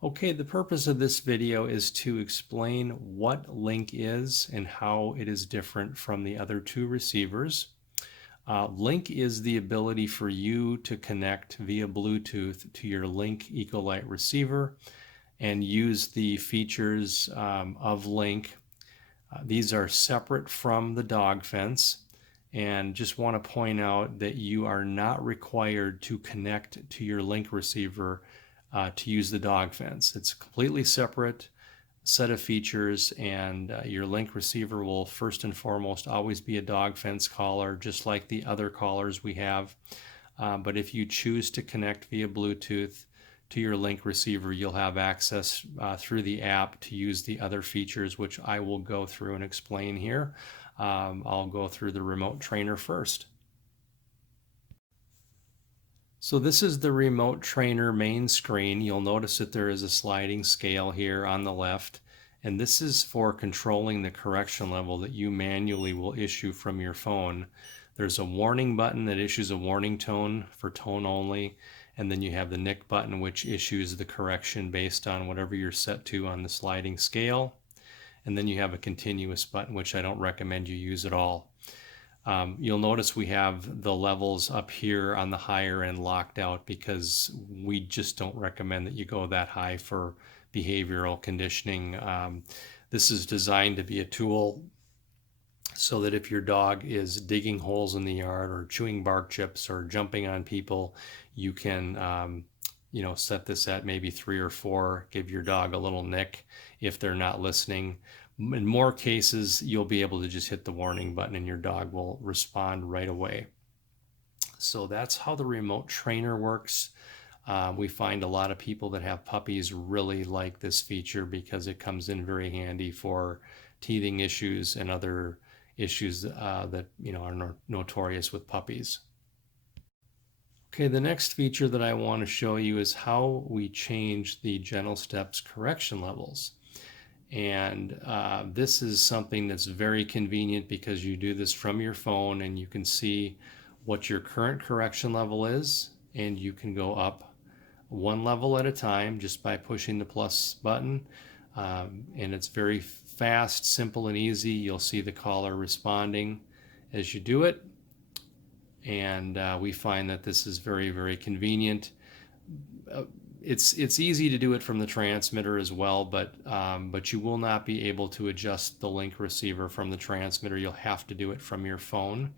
Okay, the purpose of this video is to explain what Link is and how it is different from the other two receivers. Link is the ability for you to connect via Bluetooth to your Link Ecolite receiver and use the features of Link. These are separate from the dog fence, and just want to point out that you are not required to connect to your Link receiver to use the dog fence. It's a completely separate set of features, and your Link receiver will first and foremost always be a dog fence collar, just like the other collars we have. But if you choose to connect via Bluetooth to your Link receiver, you'll have access through the app to use the other features, which I will go through and explain here. I'll go through the remote trainer first. So this is the remote trainer main screen. You'll notice that there is a sliding scale here on the left, and this is for controlling the correction level that you manually will issue from your phone. There's a warning button that issues a warning tone for tone only, and then you have the NIC button, which issues the correction based on whatever you're set to on the sliding scale. And then you have a continuous button, which I don't recommend you use at all. You'll notice we have the levels up here on the higher end locked out because we just don't recommend that you go that high for behavioral conditioning. This is designed to be a tool so that if your dog is digging holes in the yard or chewing bark chips or jumping on people, you can set this at maybe 3 or 4, give your dog a little nick if they're not listening. In more cases, you'll be able to just hit the warning button and your dog will respond right away. So that's how the remote trainer works. We find a lot of people that have puppies really like this feature because it comes in very handy for teething issues and other issues that are notorious with puppies. Okay, the next feature that I want to show you is how we change the gentle steps correction levels. And this is something that's very convenient because you do this from your phone and you can see what your current correction level is, and you can go up one level at a time just by pushing the plus button. And it's very fast, simple, and easy. You'll see the collar responding as you do it. And we find that this is very, very convenient. It's easy to do it from the transmitter as well, but you will not be able to adjust the Link receiver from the transmitter. You'll have to do it from your phone.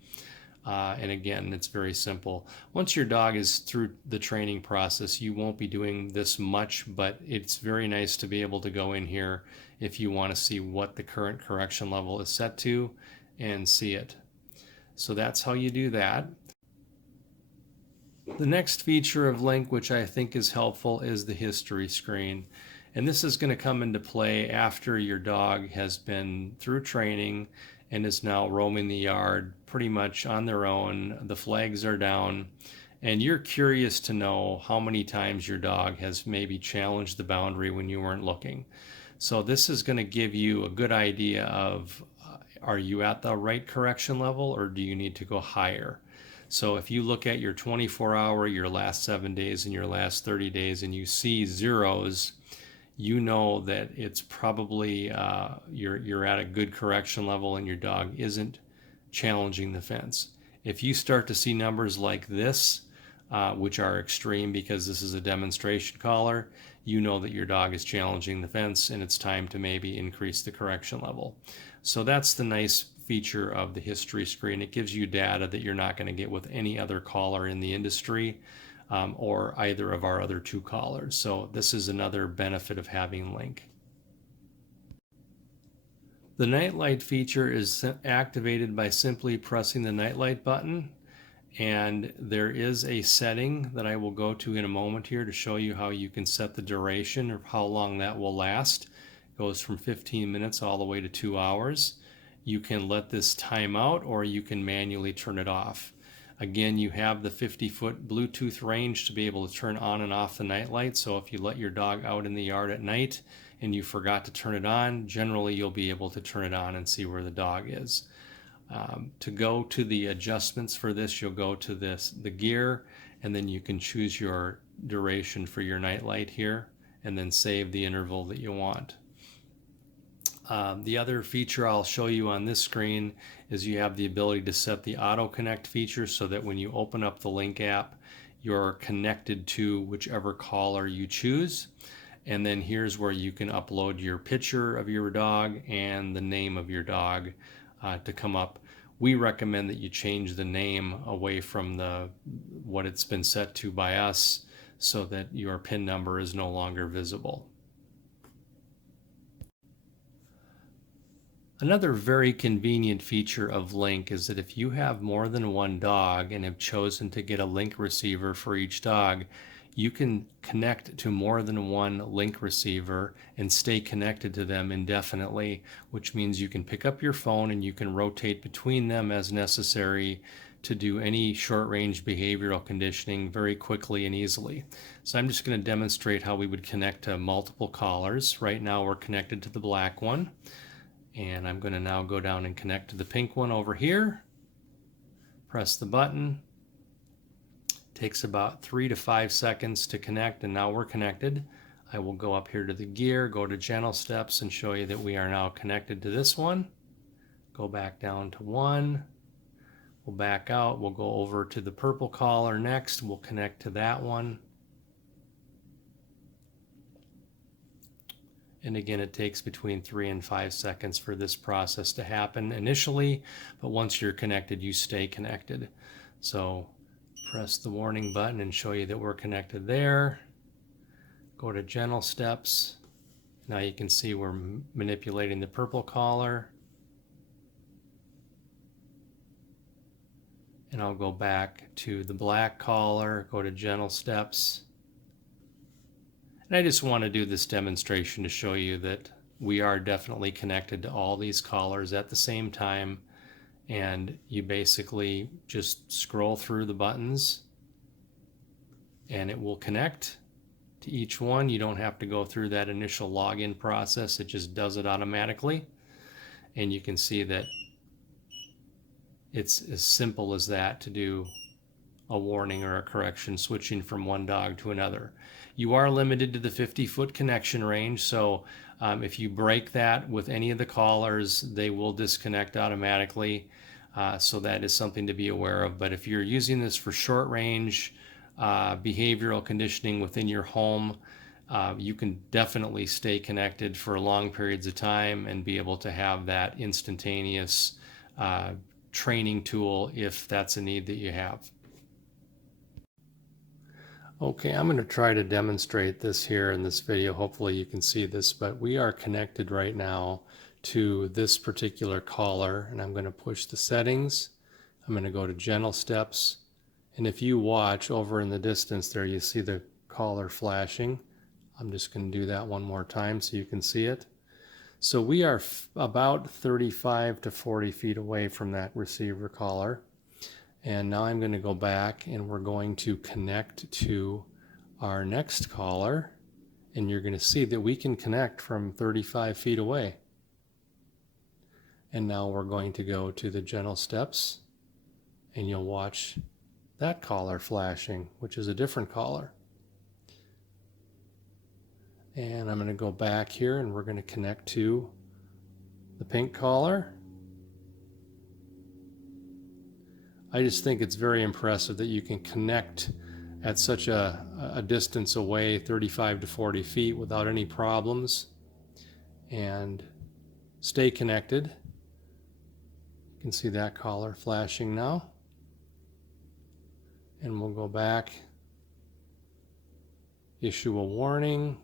And again, it's very simple. Once your dog is through the training process, you won't be doing this much, but it's very nice to be able to go in here if you want to see what the current correction level is set to and see it. So that's how you do that. The next feature of Link, which I think is helpful, is the history screen. And this is going to come into play after your dog has been through training and is now roaming the yard pretty much on their own. The flags are down, and you're curious to know how many times your dog has maybe challenged the boundary when you weren't looking. So this is going to give you a good idea of are you at the right correction level or do you need to go higher? So if you look at your 24-hour, your last 7 days, and your last 30 days, and you see zeros, you know that it's probably you're at a good correction level and your dog isn't challenging the fence. If you start to see numbers like this, which are extreme because this is a demonstration collar, you know that your dog is challenging the fence and it's time to maybe increase the correction level. So that's the nice feature of the history screen. It gives you data that you're not going to get with any other collar in the industry or either of our other two collars. So this is another benefit of having Link. The nightlight feature is activated by simply pressing the nightlight button, and there is a setting that I will go to in a moment here to show you how you can set the duration or how long that will last. It goes from 15 minutes all the way to 2 hours. You can let this time out or you can manually turn it off. Again, you have the 50-foot Bluetooth range to be able to turn on and off the nightlight. So if you let your dog out in the yard at night and you forgot to turn it on, generally you'll be able to turn it on and see where the dog is. To go to the adjustments for this, you'll go to the gear, and then you can choose your duration for your nightlight here. and then save the interval that you want. The other feature I'll show you on this screen is you have the ability to set the auto connect feature so that when you open up the Link app, you're connected to whichever caller you choose. And then here's where you can upload your picture of your dog and the name of your dog to come up. We recommend that you change the name away from what it's been set to by us so that your PIN number is no longer visible. Another very convenient feature of Link is that if you have more than one dog and have chosen to get a Link receiver for each dog, you can connect to more than one Link receiver and stay connected to them indefinitely, which means you can pick up your phone and you can rotate between them as necessary to do any short-range behavioral conditioning very quickly and easily. So I'm just going to demonstrate how we would connect to multiple collars. Right now we're connected to the black one. And I'm going to now go down and connect to the pink one over here. Press the button. Takes about 3 to 5 seconds to connect, and now we're connected. I will go up here to the gear, go to gentle steps, and show you that we are now connected to this one. Go back down to 1. We'll back out. We'll go over to the purple collar next. We'll connect to that one. And again, it takes between 3 and 5 seconds for this process to happen initially, but once you're connected, you stay connected. So press the warning button and show you that we're connected there. Go to gentle steps. Now you can see we're manipulating the purple collar. And I'll go back to the black collar, go to gentle steps. And I just want to do this demonstration to show you that we are definitely connected to all these collars at the same time. And you basically just scroll through the buttons and it will connect to each one. You don't have to go through that initial login process. It just does it automatically. And you can see that it's as simple as that to do a warning or a correction switching from one dog to another. You are limited to the 50-foot connection range, so if you break that with any of the collars, they will disconnect automatically. So that is something to be aware of. But if you're using this for short range behavioral conditioning within your home, you can definitely stay connected for long periods of time and be able to have that instantaneous training tool if that's a need that you have. Okay, I'm going to try to demonstrate this here in this video. Hopefully you can see this, but we are connected right now to this particular collar, and I'm going to push the settings. I'm going to go to gentle steps, and if you watch over in the distance there, you see the collar flashing. I'm just going to do that one more time so you can see it. So we are about 35 to 40 feet away from that receiver collar. And now I'm going to go back and we're going to connect to our next collar. And you're going to see that we can connect from 35 feet away. And now we're going to go to the gentle steps and you'll watch that collar flashing, which is a different collar. And I'm going to go back here and we're going to connect to the pink collar. I just think it's very impressive that you can connect at such a distance away, 35 to 40 feet, without any problems and stay connected. You can see that collar flashing now. And we'll go back, issue a warning,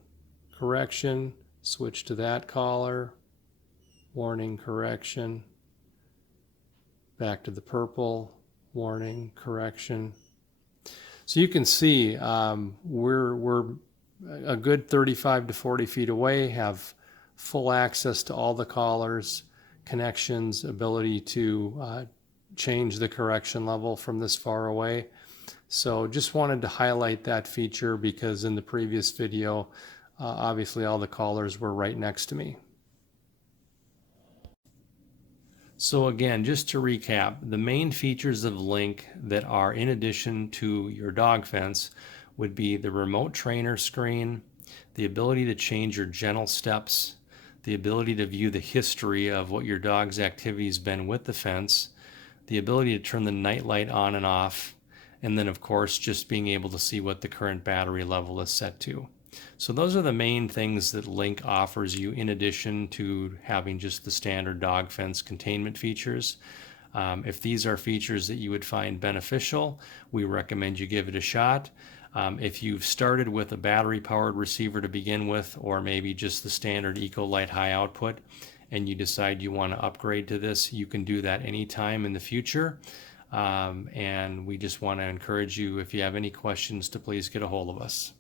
correction, switch to that collar, warning, correction, back to the purple, warning, correction. So you can see we're a good 35 to 40 feet away, have full access to all the collars, connections, ability to change the correction level from this far away. So just wanted to highlight that feature because in the previous video, obviously all the collars were right next to me. So again, just to recap, the main features of Link that are in addition to your dog fence would be the remote trainer screen, the ability to change your gentle steps, the ability to view the history of what your dog's activity has been with the fence, the ability to turn the night light on and off, and then of course just being able to see what the current battery level is set to. So those are the main things that Link offers you in addition to having just the standard dog fence containment features. If these are features that you would find beneficial, we recommend you give it a shot. If you've started with a battery powered receiver to begin with, or maybe just the standard EcoLite high output, and you decide you want to upgrade to this, you can do that anytime in the future. And we just want to encourage you, if you have any questions, to please get a hold of us.